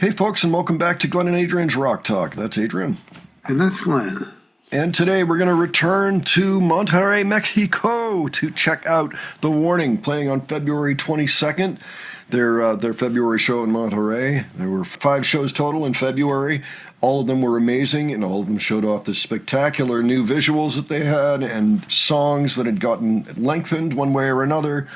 Hey folks, and welcome back to Glenn and Adrian's Rock Talk. That's Adrian. And that's Glenn. And today we're going to return to Monterrey, Mexico to check out The Warning, playing on February 22nd. Their February show in Monterrey. There were 5 shows total in February. All of them were amazing, and all of them showed off the spectacular new visuals that they had and songs that had gotten lengthened one way or another.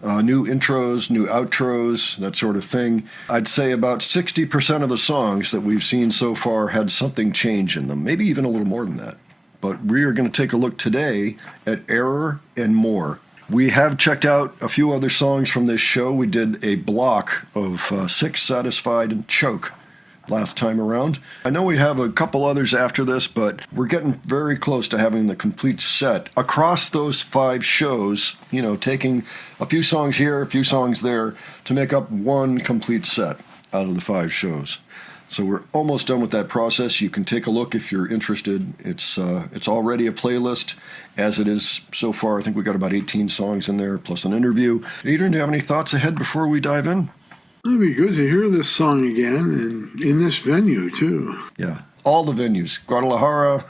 New intros, new outros, that sort of thing. I'd say about 60% of the songs that we've seen so far had something change in them, maybe even a little more than that. But we are going to take a look today at Error and More. We have checked out a few other songs from this show. We did a block of Sick, Satisfied, and Choke last time around. I know we have a couple others after this, but we're getting very close to having the complete set across those 5 shows, taking a few songs here, a few songs there to make up one complete set out of the 5 shows. So we're almost done with that process. You can take a look if you're interested. It's already a playlist as it is so far. I think we got about 18 songs in there plus an interview. Adrian, do you have any thoughts ahead before we dive in? It'd be good to hear this song again and in this venue, too. Yeah, all the venues, Guadalajara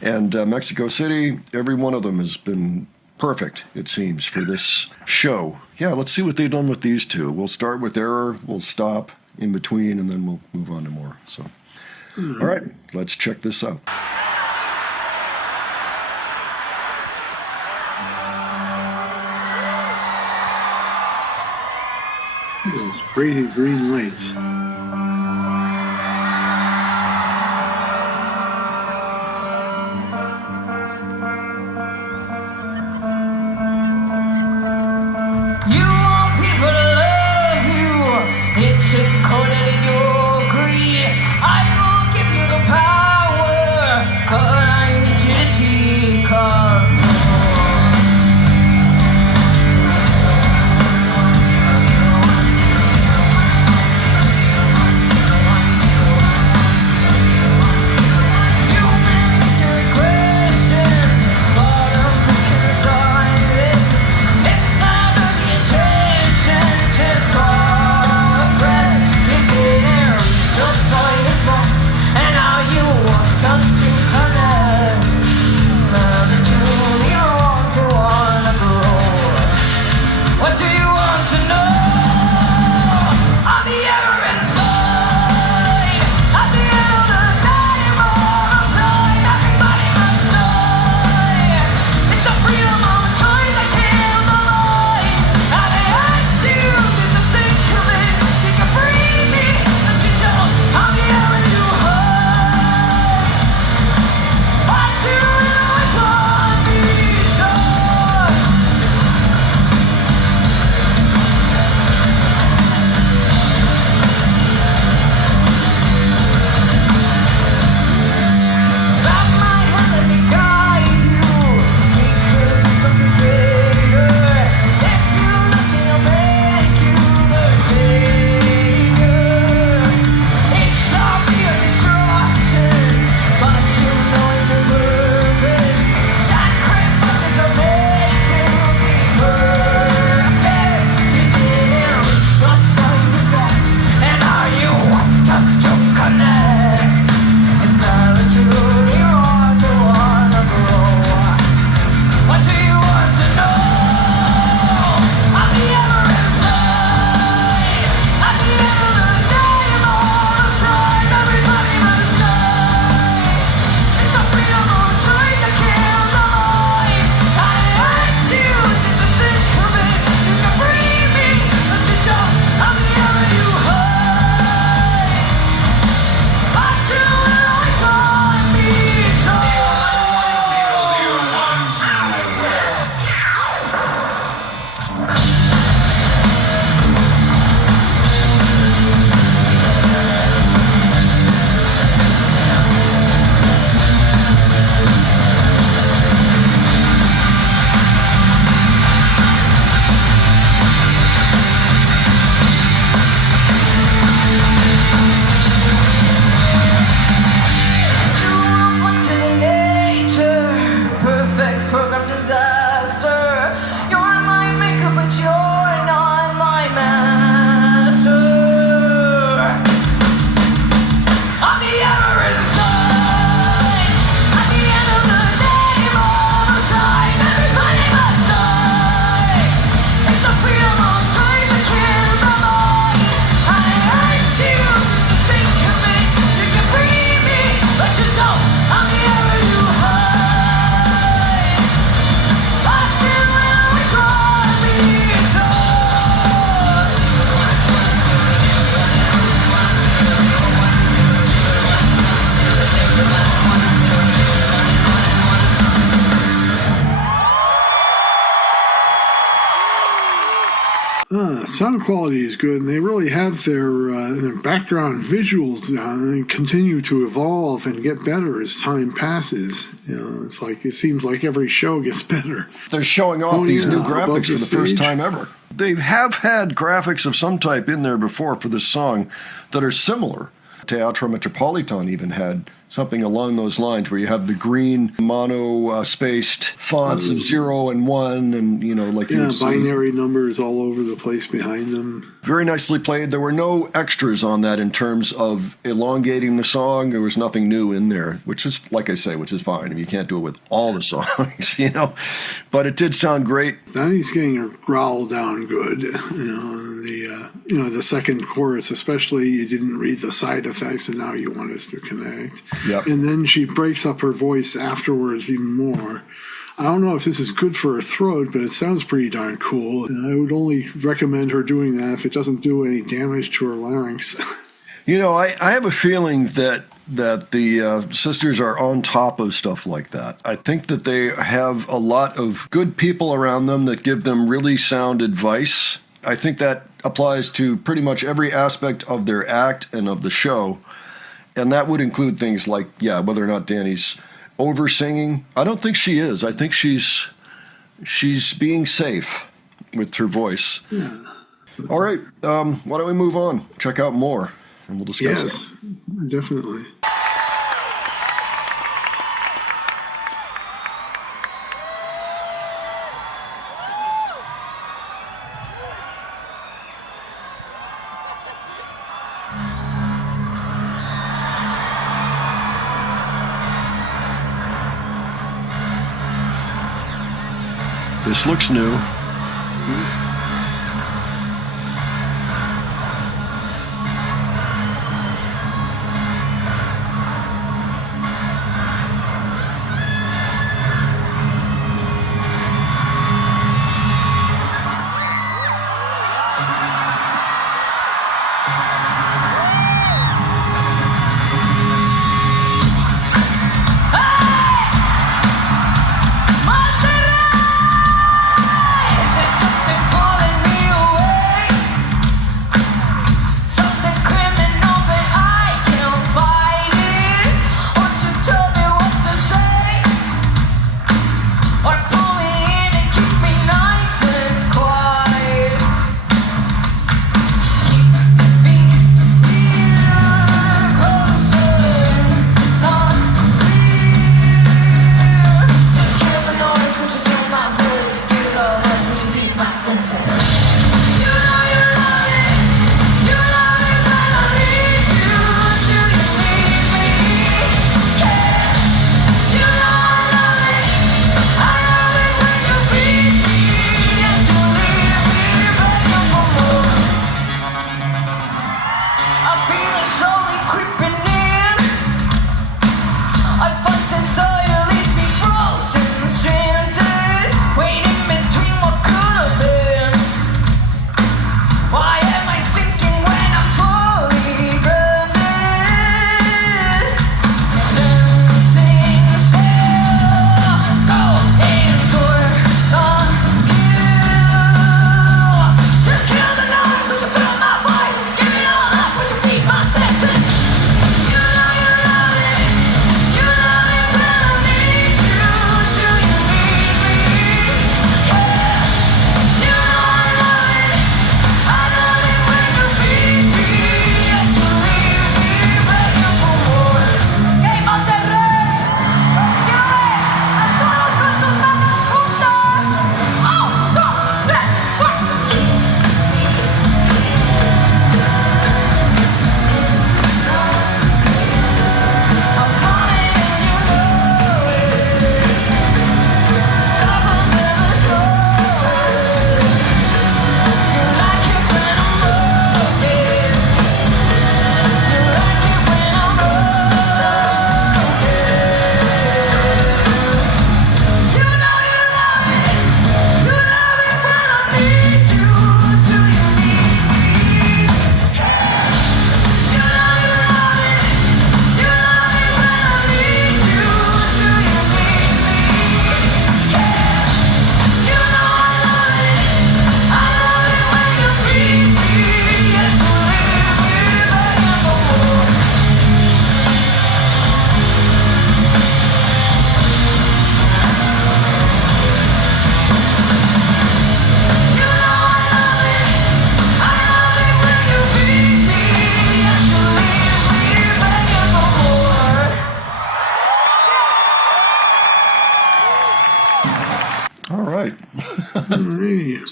and Mexico City, every one of them has been perfect, it seems, for this show. Yeah, let's see what they've done with these 2. We'll start with Error, we'll stop in between, and then we'll move on to More. So, all right, let's check this out. Those crazy green lights. You want people to love you. It's encoded in your greed. I will give you the power, but I need you to see control. sound quality is good, and they really have their background visuals and continue to evolve and get better as time passes. It seems like every show gets better. They're showing off these new graphics for the first time ever. They have had graphics of some type in there before for this song that are similar. Teatro Metropolitan even had something along those lines where you have the green mono-spaced fonts of 0 and 1 and, like you would see. Binary numbers all over the place behind them. Very nicely played. There were no extras on that in terms of elongating the song. There was nothing new in there, which is, like I say, which is fine. I mean, you can't do it with all the songs, But it did sound great. Danny's getting her growl down good. The second chorus, especially, you didn't read the side effects, and now you want us to connect. Yep. And then she breaks up her voice afterwards even more. I don't know if this is good for her throat, but it sounds pretty darn cool. And I would only recommend her doing that if it doesn't do any damage to her larynx. I have a feeling that the sisters are on top of stuff like that. I think that they have a lot of good people around them that give them really sound advice. I think that applies to pretty much every aspect of their act and of the show. And that would include things like, whether or not Danny's over singing. I don't think she is. I think she's being safe with her voice. Yeah. All right. Why don't we move on? Check out more, and we'll discuss it. Yes, definitely. This looks new. Monterrey!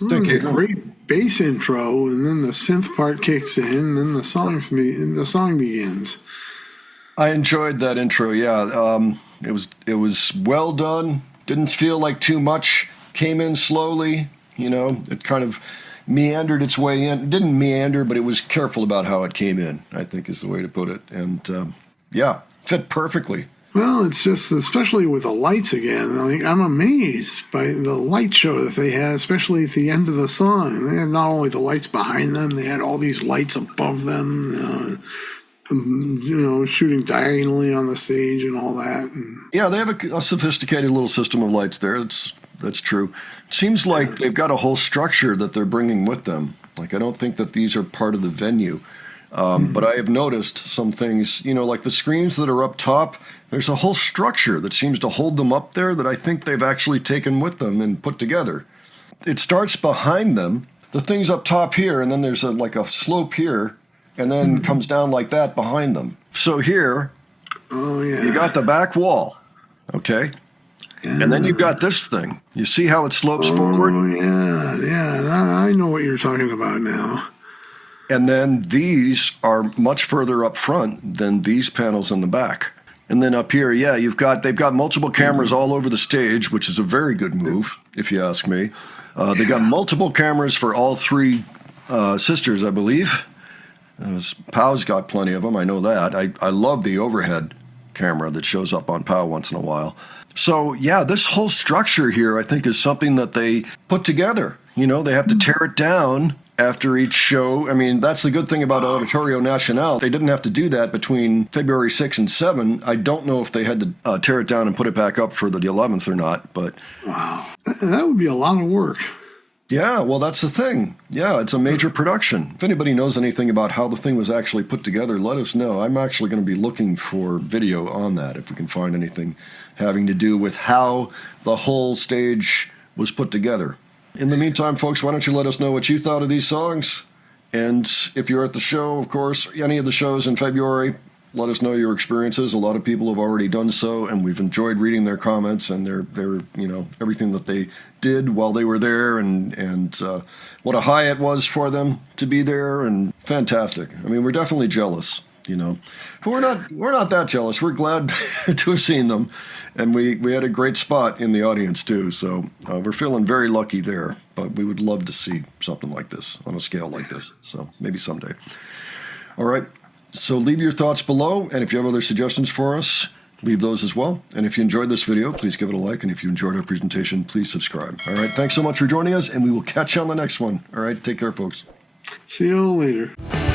Thank you. Great bass intro, and then the synth part kicks in, and then the song begins. I enjoyed that intro. Yeah, it was well done. Didn't feel like too much. Came in slowly. It kind of meandered its way in. It didn't meander, but it was careful about how it came in, I think is the way to put it. And fit perfectly. Well, it's just, especially with the lights again, I'm amazed by the light show that they had, especially at the end of the song. They had not only the lights behind them, they had all these lights above them, shooting diagonally on the stage and all that. And yeah, they have a sophisticated little system of lights there. That's true. It seems like they've got a whole structure that they're bringing with them. Like, I don't think that these are part of the venue. But I have noticed some things, like the screens that are up top, there's a whole structure that seems to hold them up there that I think they've actually taken with them and put together. It starts behind them, the thing's up top here, and then there's a slope here, and then comes down like that behind them. So here, you got the back wall, okay? Yeah. And then you've got this thing. You see how it slopes forward? Oh, yeah. I know what you're talking about now. And then these are much further up front than these panels in the back. And then up here, they've got multiple cameras all over the stage, which is a very good move, if you ask me. They got multiple cameras for all three sisters, I believe. Pow's got plenty of them, I know that. I love the overhead camera that shows up on Pow once in a while. So, this whole structure here, I think, is something that they put together. They have to tear it down after each show. I mean, that's the good thing about Auditorio Nacional. They didn't have to do that between February 6 and 7. I don't know if they had to tear it down and put it back up for the 11th or not, but... Wow. That would be a lot of work. Yeah, well, that's the thing. Yeah, it's a major production. If anybody knows anything about how the thing was actually put together, let us know. I'm actually going to be looking for video on that, if we can find anything having to do with how the whole stage was put together. In the meantime, folks, why don't you let us know what you thought of these songs? And if you're at the show, of course, any of the shows in February, let us know your experiences. A lot of people have already done so, and we've enjoyed reading their comments and their everything that they did while they were there, and what a high it was for them to be there, and fantastic. I mean, we're definitely jealous, but we're not that jealous. We're glad to have seen them, and we had a great spot in the audience too. So we're feeling very lucky there. But we would love to see something like this on a scale like this. So maybe someday. All right. So leave your thoughts below, and if you have other suggestions for us, leave those as well. And if you enjoyed this video, please give it a like, and if you enjoyed our presentation, please subscribe. All right, thanks so much for joining us, and we will catch you on the next one. All right, take care, folks. See you all later.